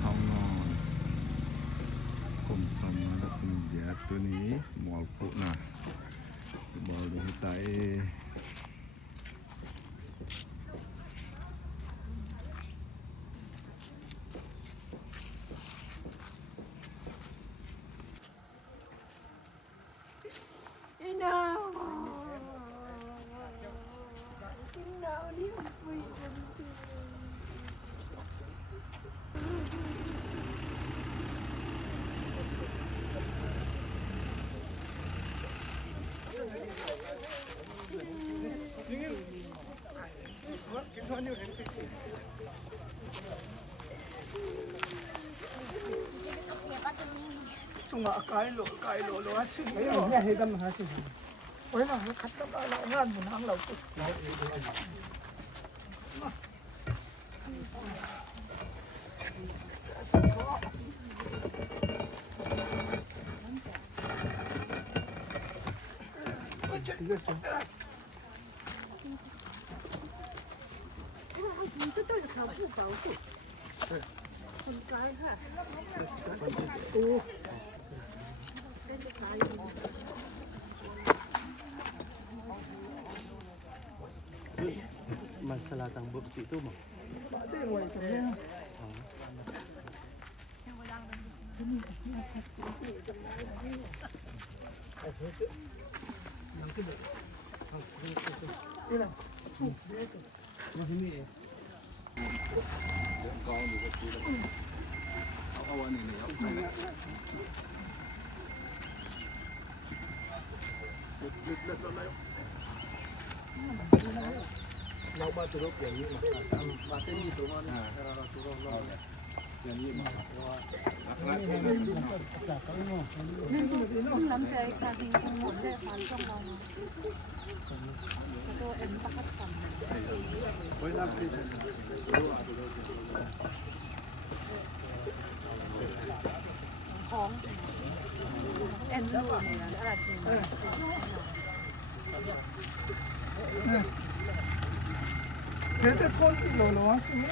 ท้องนอนกลมสมนะคุณเดียตัวนี้หมอพุนะจะบอกดูให้ตายSunga kailo lo asin. Ayo, ya hegam hasin. Oy na, khatta ba la ngan mun hang lau. Masalah tang buk cik tu mah. Ada yang wai tanya. Lau ba turuk yang ni mah. Batin ni semua ni. Cara turun lau. Yang ni mah. Lắm cái cả hình trong một cái phán trong lòng tôi em bắt hết phần khó em luôn đã là Thế con lo asin.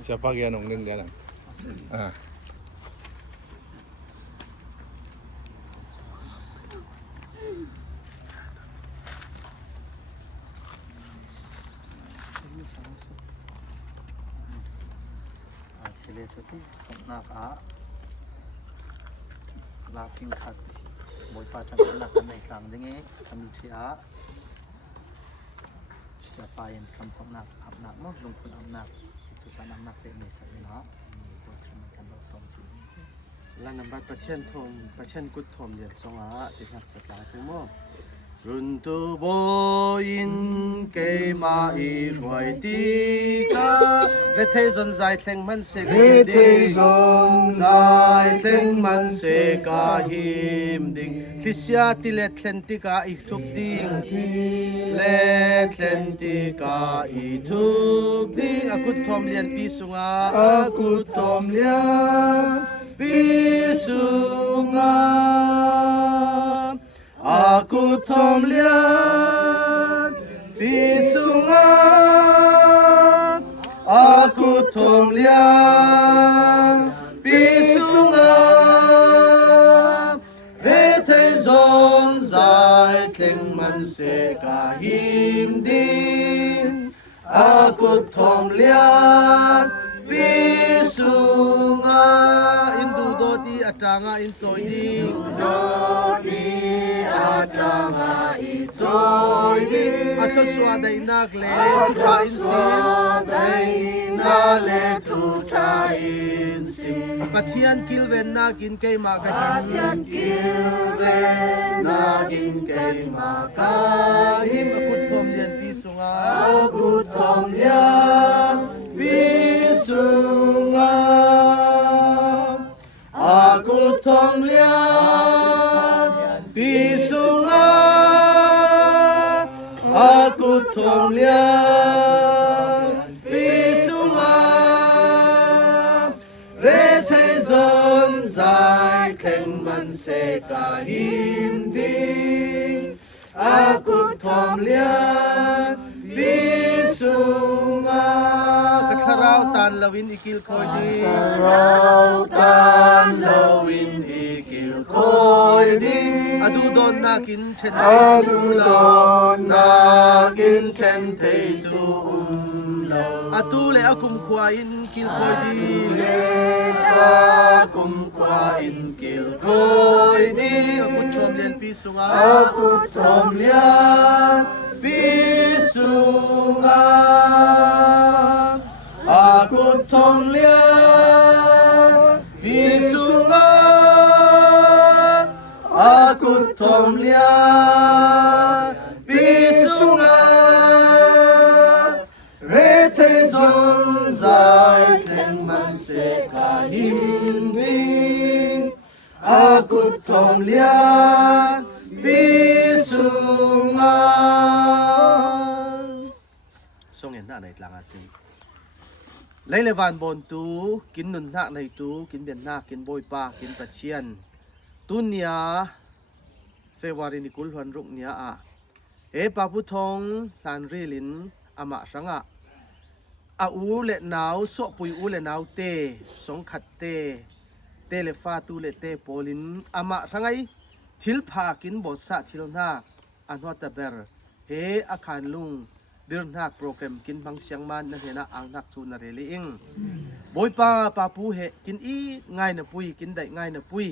Siapa yang nongling dia nang? Sile choti nak a laughing khat moi pa chang nak nei kang dinge kami thiaจะไปยันคำพนักอับนักเนาะลงทุนอับนักทุกสานอับนักเป็นในสัตว์เนาะตัวทำกันเราสองสิ่งและนำบัตรประเทศทมประเทศกุดทมเดือดสองติดหักสัตว์หลายซึ่งมั่วรุ่นตัวบอินเกมาอีรวยดีกาเรเทซอนใจเทงมันเสกเรเทซอนใจเทงมันเสกาหิมดิ่งทิศยาติเลทเลนติกาอีทุบดิ่งเลทเลนติกาอีทุบดิ่งอากุทอมเลียนปีสุงาอากุทอมเลียนปีสุงาAku tom lian bisunga Aku tom lian bisunga Rete zon zai tling man se kahim din Aku tom lian bisunga Indu doti atanga insoi ding doti atanga insoi ding Atho swadai nak le tra tu tra insin Pathian kilven nakin kay makahim Pathian kilven nakin kay makahim Akut thom lian pisunga Akut thom lian pisunga Akut thom lian pisunga Aku ทมเลียปีสุงาเรเทซอนไซแข่งมันเสกาหินดีอากุทอมเลียปีสุงากะคราวตันลวินอีกิลคอยดีเราตันลวินอีกิลคอยดีอดูโดนนากินเช่นอดูโดนนากินเช่นเทตุอดูเลอากุมควาอินกิลคอยดีเลอากุมควาอินกิลคอยดีอากุทอมเลียนปีสุงาอากุทอมเลียนปีสุงาอากุทอมเลียปีสุงาอากุทอมเลียปีสุงาเรเทซอนไซแข่งมันเสกาหินวิงอากุทอมเลียปีสุงาส่งเห็นหน้าในหลังอาซิไลเลวันบนตูกินนุนหน้าในตูกินเบียนหน้ากินโบยปากินปะเชียนตุนเนียเฟวารินิกุลหวนรุกเนียอะปาพุทงทานรีลินอามะสังะอาอูเลนาวโซปุยอูเลนาวเตสงขัดเตเลฟาตูเลเตโปลินอามะสังไอทิลพากินบทสะทิลนาอันวัตเบรอาคารลุงเดือนนักโปรแกรมกินบางเสียงมันนั่นเห็นอังนักทุนอะไรลิงบอยปาปูเหกินอีง่ายนะปุยกินได้ง่ายนะปุย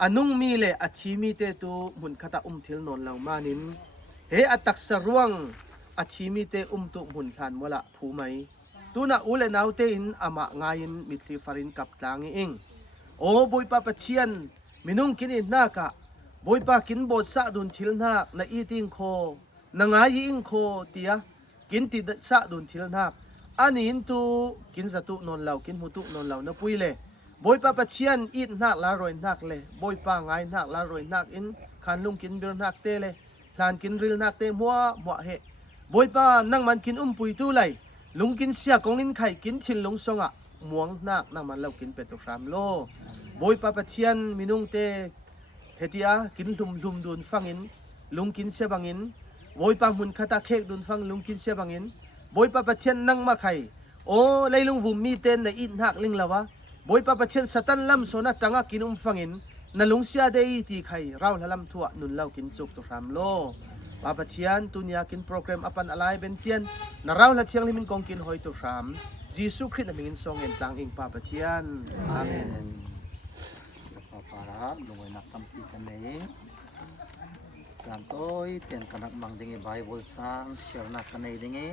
อันนุ่งมีเลยอัชีมีเตตูมุนคตาทิลนนเหล่ามานินอัตักสรวงอัชีมีเตตุมุนทันวละผู้ไหมตูน่ะอูเลนาวเตอินอามะง่ายินมิตรีฟารินกับตางเองโอ้บอยปปะเชียนมินุ่งกินอินนากะบอยปกินบทสะดุนทิลนานะอีติงโคนางายิงโคเตียกินติดสะดุนทิลนาอันนี้ตูกินสตุนนเหล่ากินหุตุนนเหล่านะปุยเลยบอยปปะเชียนอีนักละรอยนักเลยบอยปง่ายนักละรอยนักอินขันลุงกินเดือนนักเตเลยทานกินริลนักเตมัวเหบอยปนั่งมันกินปุยตู้เลยลุงกินเสียกงอินไข่กินทิลลุงสงะม่วงนักนั่งมันเรากินเป็ดตุกรามโลบอยปปะเชียนมินุงเตเฮติอากินลุมดุนฟังอินลุงกินเสียบังอินบอยปามุนคตาเคกดุนฟังลุงกินเสียบังอินบอยปปะเชียนนั่งมาไข่โอ้ไลลุงวุมมีเต้นในอินหักลิงละวะบอยปปะเชียนสตันลำโซนัดจังกินฟังอินนั่นลุงเสียได้ตีไข่เราละลำทั่วนุนเรากินจุกตุกรามโลปปะเชียนตุนยากินโปรแกรมอปันอะไรเป็นเทียนนาเราละเชียงลิมินกองกินหอยตุกรามจีสุคริสต์มินทรงเงินตังอิงปปะเชียนอาเมนpara lungoy nak tampi kami santoy ten kanak mang dingi Bible sang share na kanay dingi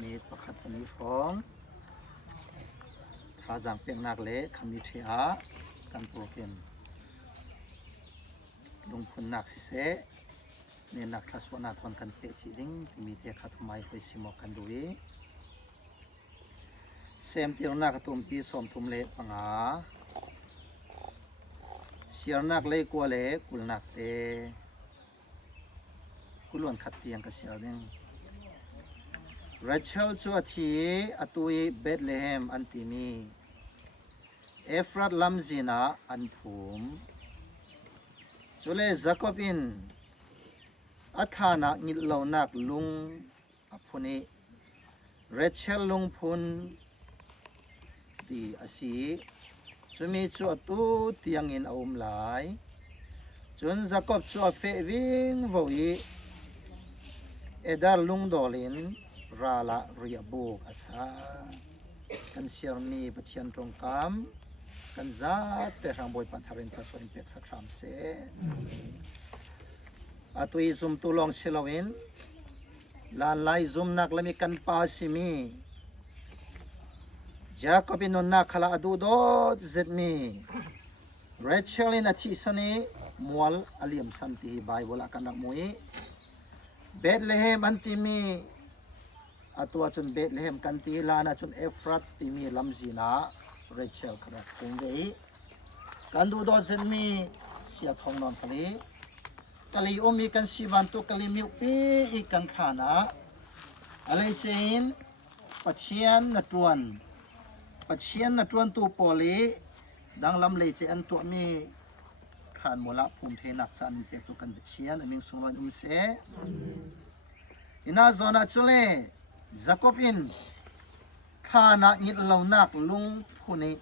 ni pakat kani phong khazang peng nak le kami thia kan prokem lungphun nak sise ne nak thaswana thon kan pe chi ding mi te khat mai khoi simo kan duwi sem tir nak tum pi som thum le panga siar nak le kwa le kul nak te kulon khat tiang ka siar ding Rachel chu athi atui Bethlehem antimi Ephrat lamzina anphum chule Jacob in athana ngil lo nak lung aphuni Rachel lung phun ti asi chumi chu atu tiang in aum lai chun Jacob chu fe wing voi edar lung dolin rala riabuk asa kan sirmi pachian tongkam kan za te rang boy pantharin ta so impek sakram se atui zum tulong silawin lan lai zum nak lami kan pa simi Jacob in na khala adu do zetmi Rachel in athi sani mual aliam santi Bible akanak mui Bethlehem antimi atwa chun Bethlehem kanti lana chun Ephrat timi lamzina Rachel khara kungei kandu do zetmi sia thongnon khali กะลีอมีกันสิวันตุกะลีมิวปีอีกันฐานะอะไรเจนปัจเจียนนะตรวนตูปอลีดังลำเลยเจอันตัวมีขานโมละภูมิเทนักสันเปตุกันปัจเจียนมิงสุงวันเสอินาซอนาจุเลจักอบอินขานงิดเหล่านักลุงผู้นี้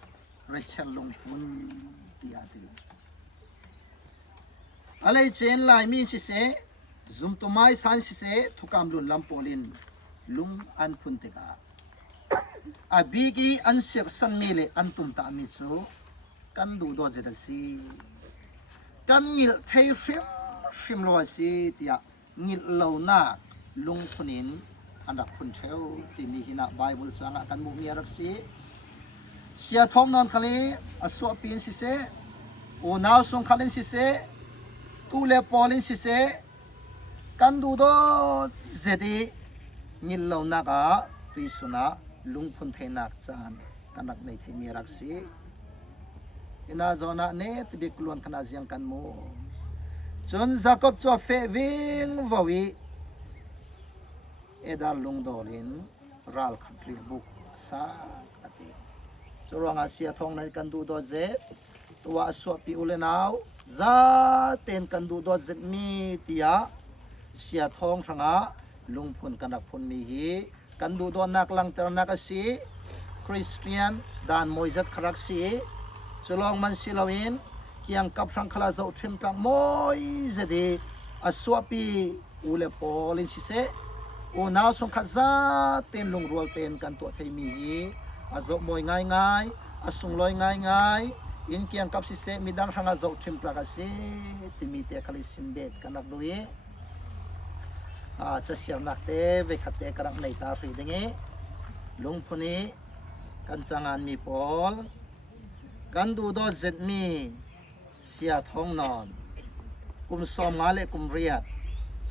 เรเชลลุงพุนตีอาติอะไรเจนลายมีสิเสซุมตัวไม้สันสิเสทุกำลุนลำโพลินลุงอันพุนเตกาอาบีกีอันเสียสันมีเลอันตุมตามิจูกันดูดอเจตสีกันงิลเทชิมลอยสีเตียงิลเหล่านักลุงพุนินอันดับพุนเทวที่มีหินะไบเบิลสังกันมุกเนียรักสีเสียทองนอนคลีอสวปีนสิเสโอนาวสงคลินสิเสตูเลปอลินสิเสกันดูดอเจดีงิลเหล่านักตุยสุนะลุงพุนเทนักจานกันนักในเทมีรักสีอินาจอนะเนตบิกลวนขนาดยังกันโมจนจักบจัวเฟวิงวาวีเอดาลุงดอลินรัลคันทรีบุกสาอติจรวงอาเซียทองในกันดูดอเจตัวสวปีอุเลนาวซาเต็นกันดูดอเจมีติยาเสียทองสังอาลุงพุนกันนักพุนมีฮีกันดูดอนักลังเตรนักสีคริสเตียนดานมอยจัดครักสีจลองมันสิลาวินเกียงกับสังขลาเจ้าทิมตังมอยจัดดีอสวปีอุเลปอลินสิเซโอนาวสงขจาเต็นลุงรัวเต็นกันตัวไทยมีอาจมวยง่ายง่ายอาสุงลอยง่ายง่ายอินเกียงกับสิเซมีดังสังอาเจ้าทิมตากสีที่มีเตะคลิสิมเบตกันนักด้วยจะเสียนักเตะเวขัดเตะกระไรตาฟรีดังนี้ลุงพนีกันจังอันมีปอลกันดูดอเจ็ดมีเสียท้องนอนกุมสอมงาเลกุมเรียด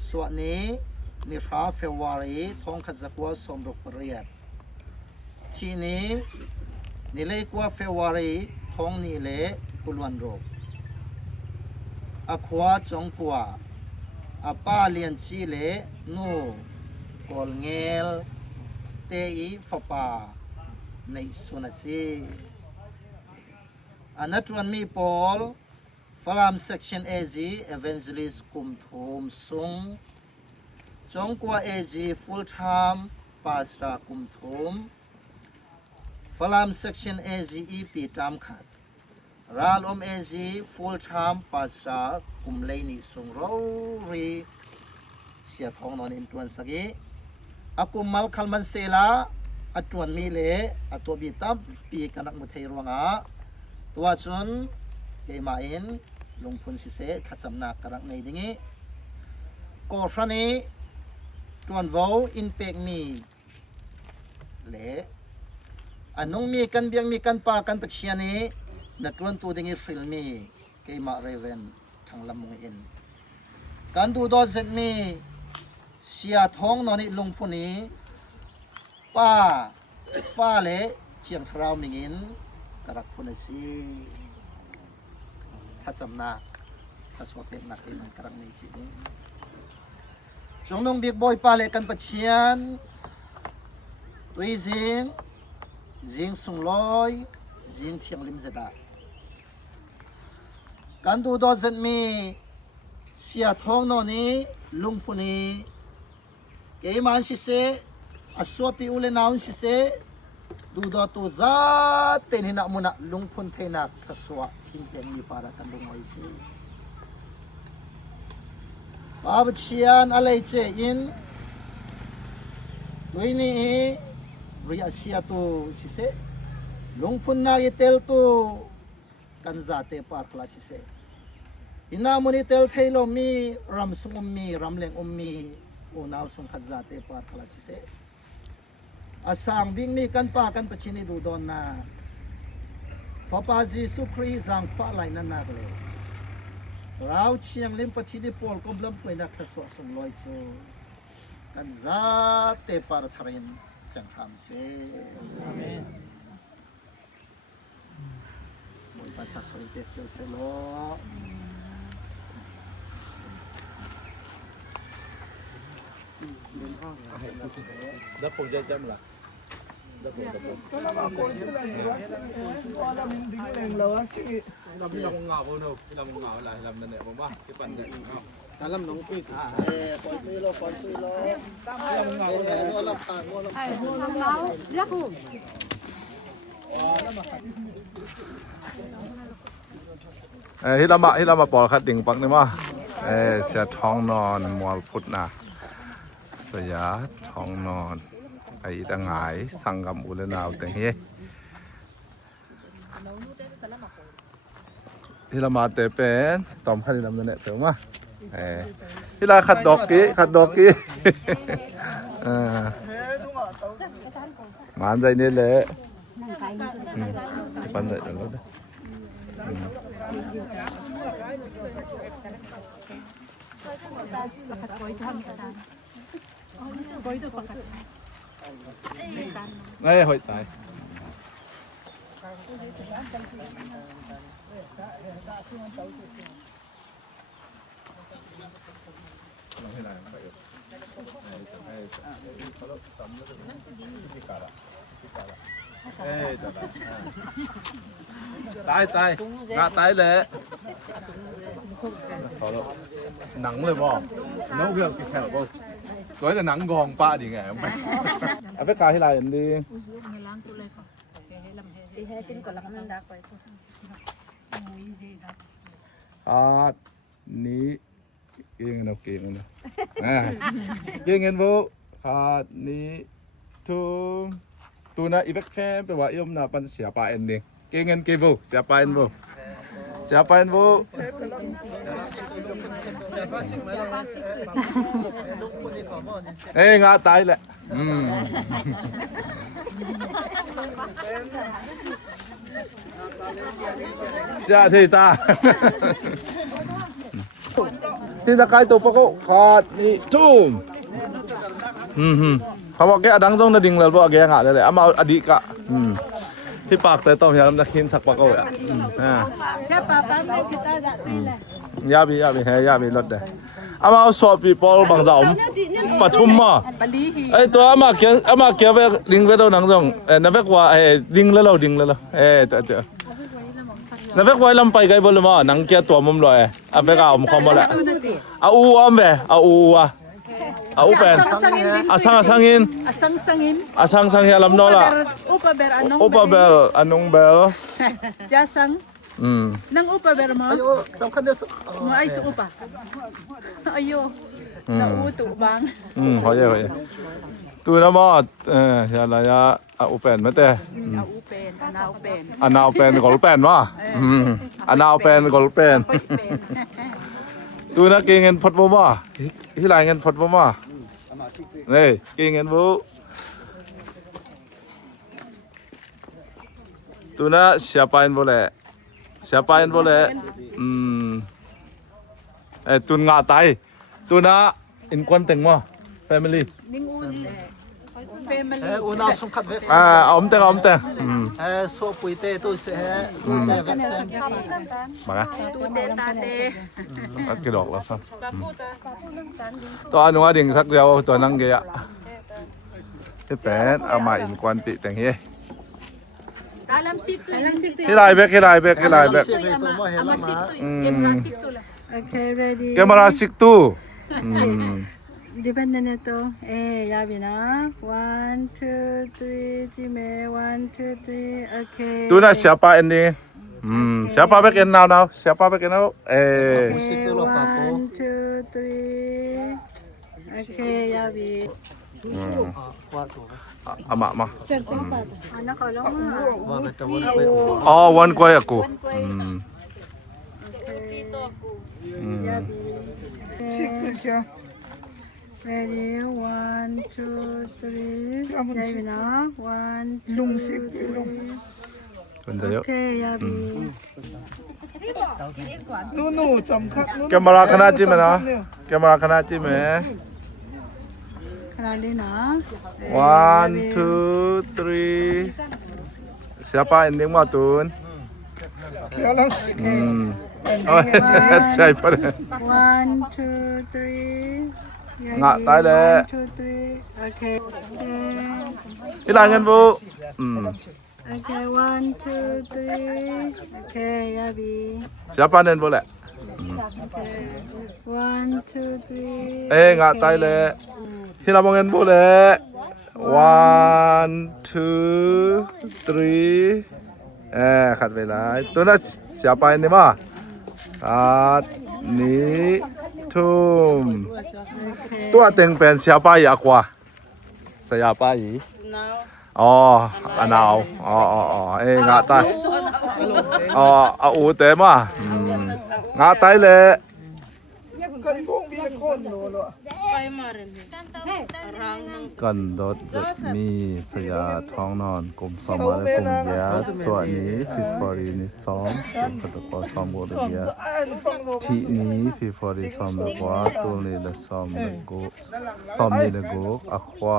ส่วนนี้นิราเฟวารีท้องขจักว่าสมรุกเรียดทีนี้นิเลกว่าเฟวารีท้องนิเลกุลวันโรกอควาจงกว่าอาป้าเลียนชีเลนูกอลเงลเตอีฟปาในสุนัสีอันนั้นทวนมีปอลฟลามเซกชันเอจีเอเวนเจลิสคุมทุมซุงจงกว่าเอจีฟูลไทม์พาสตาคุมทุมฟลามเซกชันเอจีอีปีตามขัดรัลเอจีฟูลไทม์พาสตาคุมเลนิซุงโรรีเสียทองนอนอินทวนสกีอากุมมัลคัลมันเซลาอัตวนมีเลอัตัวบีตับปีกันนักมุทัยรวงตัวจนเกมาอินลงพุนสิเสขัดสำนักกระในดิ้งก่อฟรันนี้ตวนวาวอินเปกมีเลอันนงมีกันเบียงมีกันปากันปัจเจียนี้นัตวนตัวดิ้งฟิลมีเกมาเรเวนทางลำมุงอินกันดูดอเซนมีเสียท้องนอนิลงพุนี้ป้าฟ้าเลเชียงทราวมิงินกระพุนสีทัดจำนักทัดสวดเป็นนักเอ็นกระนี้จีนี้จงนงบิ๊กบอยป้าเลกันปัจเจียนตัวจิงสุงลอยจิงเทียงลิมเจดากันดูดอเซนมีเสียท้องนอนี้ลุงพุนี้เกมันสิเสอสวปีอุเลนาวสิเสดูดอตุซาเตนินักมุนักลุงพุนเทนักทศวะหินเตมีปาระกันดุงไว้สิปาบเชียนอะไรเจอินตัวนี้เรียเสียตุสิเสลุงพุนนาเกเตลตุกันซาเตปาร์คลาสิเสอินามุนิเตลเทโลมีรัมสุงมีรัมเลงมีโอนาวสุงขัดซาเตปาร์คลาสิเสอาสังบิงมีกันปากันปชินีดูดอนนาฟาปาจีสุครีสังฟ้าไหลนันนักเลยเราเชียงลิมปชินีปอลกบลำพูนักทศวสมลอยจูกันซาเตปาร์ทารินจังทำเสมวยปัจจัยสวยเปียกเจียวเซโล แล้วผมจะจำล่ะ Kalau nak kau itu lagi luas, kalau mending lagi luas sih. เราพี่เราคงเหงาเนอะพี่เราคงเหงาอะไรลำนั่นแหละผมว่าที่ปั่นเนี่ย dalam nong pi poi lo ngo la pa ngo la เรียกหู ที่เรามาปอคัดดิ่งปักนี่ว่าเสียท้องนอนมวลพุทธนะเสียท้องนอนไอ้ตะหงายสังกำอุลนาวแต่เฮที่เรามาเตเป็นตอมขัดลำนั่นแหละเถอะมาที่เราขัดดอกกี้หมานใจนี่แหละปันใจเดี๋ยวเราไงหอยตายตายงาตายเลยหนังเลยบ่น้องเรื่องแค่บ่ก้อยแต่หนังกองป้าดิไงเอาไปกาที่ไรอันดีนี้เก่งนะเก่งนะเก่งเงินบ่นี้tu na ibek kem pe wa yom na pan siapa ending kengen ke bu siapa en bu nga tai le ja thi taที่ตะไคร้ตัวปะก็ขาดนี่จุ่มเขาบอกแกดังตรงนั้นดิ่งเลยบอกแกงะเลยเอามาอดีกะที่ปากแต่ต้องยามจะกินสักปะก็อ่ะแค่ปากไม่คิดได้ละยาบีรถเด้เอามาสอบปีปอลบางสาวปทุมอ่ะไอ้ตัวเอามาเกี่ยวไปดิ่งไปตัวหนังตรงนั่นเป็นว่าดิ่งแล้วเจอนั่นเป็นว่าลำไปไกลบอลมาหนังเกี่ยวตัวมุมลอยเอาไปเอาคอมบอลละเอาอูอ่ะแม่เอาอูอ่ะเอาเป็นasang-asangin alam nola upa bel anong bel jasang nang upa ber mo ayo samkan dia mo ay su upa ayo na utu bang hoye tu na mo ya la ya upen mate ana upen gol pen wa ana upen gol pen tu na kingen phot bo ma hi lai ngen phot bo maนี่กินเงินบุตัวน่ะsiapa yang bolehตุนงาตายตัวน่ะอินควันเต็งมั้ย family una sungkat ve อมเต็งso puite tu se te vaksin มาอ่ะ tu de ta de กี่ดอกแล้วซะตัวอนุดิ่งสักเดียวตัวนั่งเกะที่8เอามาอินควันติแต่งเฮ dalam situ ที่ลายเบก tu mo hela ma okay ready แกมาราสิกตู้ di banda na to yabi na 1 2 3 jime 1 2 3 okay ตัวน่ะsiapa ini siapa back in now siapa back in now musik lo papo 1 2 3 okay yabi wa tu ama anak kalau wa beta wa oh one koi aku Sikit kya. ready 1 2 3 yabi na 1 Lung sikit lung. Kundayo. okay yabi Nu jamkhat nu. Kamera kana ji mana? Kamera kana ji me. Kenali na 1 2 3. Siapa ending mo tun? Kya lang. Oh, chay pa rin. 1 2 3 Yabi. Ngạ tay đấy. 1, 2, 3. Okay. Ít lại ngân vụ. Okay, 1, 2, 3. Okay, Yabi. Siapa nên boleh? Okay. 1, 2, 3. Ngạ tay đấy. Hila mau ngân boleh. 1, 2, 3. Kat belai. Tu nak siapa ini mah? Ni Tum. Okay. Tu ateng pen siapa ya aqua? Siapa yi? Oh, anau. Ngạ tay. U tế mà. Ngạ tay lệ. Kali kong bila kon lo. Kan dot mi saya thong non kum som ma le kum ya tua ni February ni som ka ko som bo de ya thi ni February som le kwa tu ni le som le go som ni le go a khwa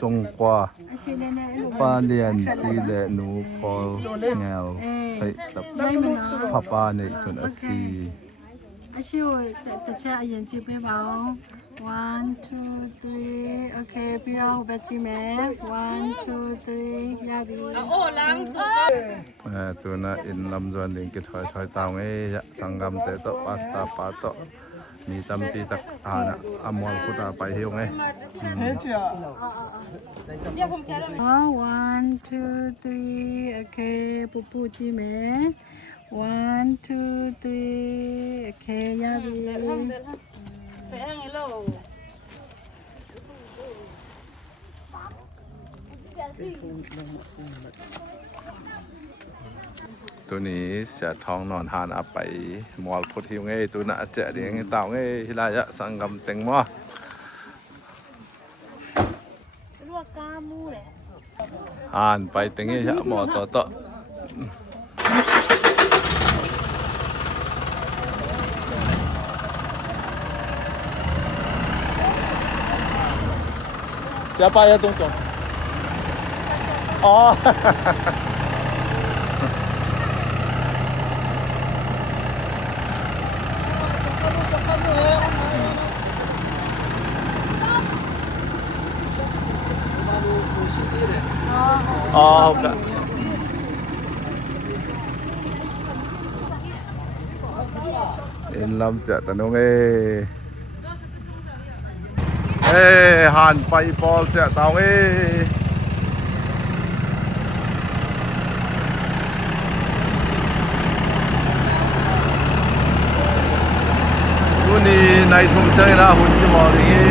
chung kwa pa lian chi le nu pol ngel hai tap papa ni sun asi อาชิวจะแช่เย็นจีบไม่เบา 1, 2, 3 โอเคพี่เราแบบจีแม่ 1, 2, 3 ยาบี tu na in lam zon ding ki thoi taw nge ya sangam te to pasta pa to mi tam pi tak ana amol ku ta pai hiu nge He chia. 1, 2, 3 โอเคปูปูจีแม่ 1, 2, 3 โอเคยาบี ตัวนี้เสียท้องนอนหานอับไปมอลพุทธิวไงตัวน่ะเจเดียงเต่าไงฮิลายะสังกำเต็งมอหานไปเต็งยะหมอต่อต่อจะไปตรงอ๋อ okay. In lam chợ tận ông hàn bay ball chợ tao Uni này thùng chơi là hùn cho mò đi